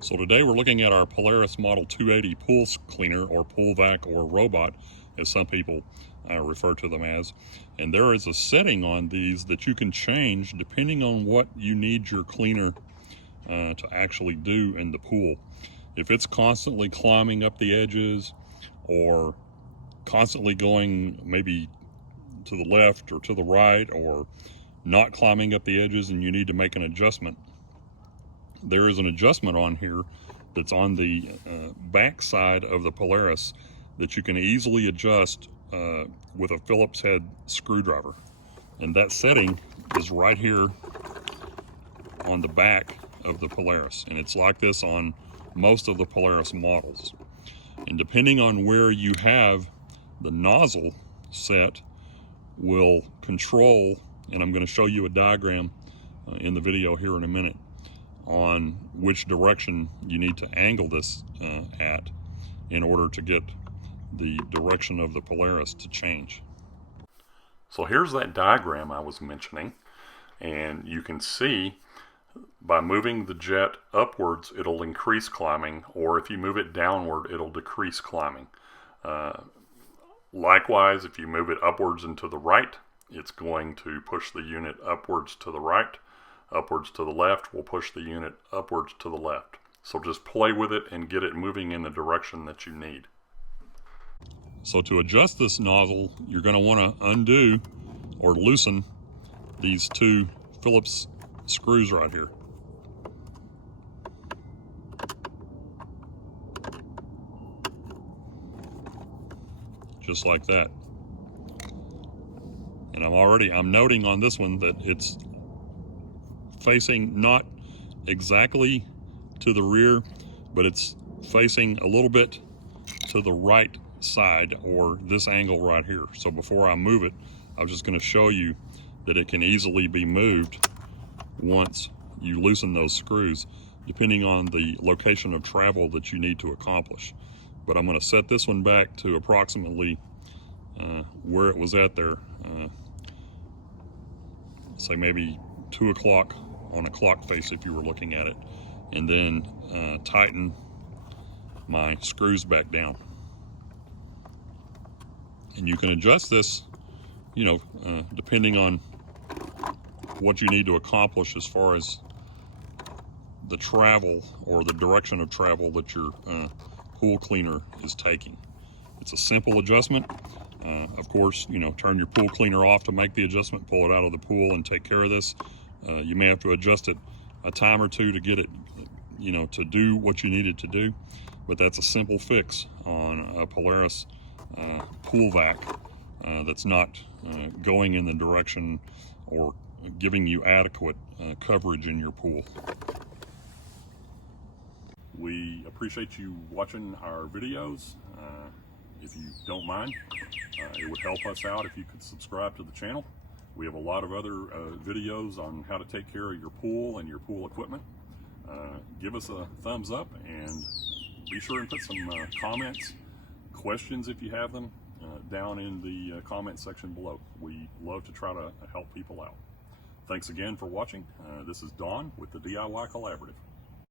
So today we're looking at our Polaris Model 280 pool cleaner, or pool vac, or robot, as some people refer to them as. And there is a setting on these that you can change depending on what you need your cleaner to actually do in the pool. If it's constantly climbing up the edges or constantly going maybe to the left or to the right, or not climbing up the edges and you need to make an adjustment, there is an adjustment on here that's on the back side of the Polaris that you can easily adjust with a Phillips head screwdriver. And that setting is right here on the back of the Polaris. And it's like this on most of the Polaris models. And depending on where you have the nozzle set will control, and I'm going to show you a diagram in the video here in a minute, on which direction you need to angle this at in order to get the direction of the Polaris to change. So here's that diagram I was mentioning, and you can see by moving the jet upwards it'll increase climbing, or if you move it downward it'll decrease climbing. Likewise, if you move it upwards and to the right, it's going to push the unit upwards to the right. Upwards to the left will push the unit upwards to the left. So just play with it and get it moving in the direction that you need. So to adjust this nozzle, you're going to want to undo or loosen these two Phillips screws right here. Just like that. And I'm noting on this one that it's facing not exactly to the rear, but it's facing a little bit to the right side, or this angle right here. So before I move it, I was just going to show you that it can easily be moved once you loosen those screws, depending on the location of travel that you need to accomplish. But I'm going to set this one back to approximately where it was at there, say maybe 2 o'clock on a clock face if you were looking at it, and then tighten my screws back down. And you can adjust this, depending on what you need to accomplish as far as the travel or the direction of travel that your pool cleaner is taking. It's a simple adjustment. Of course, turn your pool cleaner off to make the adjustment, pull it out of the pool and take care of this. You may have to adjust it a time or two to get it, to do what you need it to do. But that's a simple fix on a Polaris pool vac that's not going in the direction or giving you adequate coverage in your pool. We appreciate you watching our videos. If you don't mind, it would help us out if you could subscribe to the channel. We have a lot of other videos on how to take care of your pool and your pool equipment. Give us a thumbs up, and be sure and put some comments, questions if you have them, down in the comment section below. We love to try to help people out. Thanks again for watching. This is Don with the DIY Collaborative.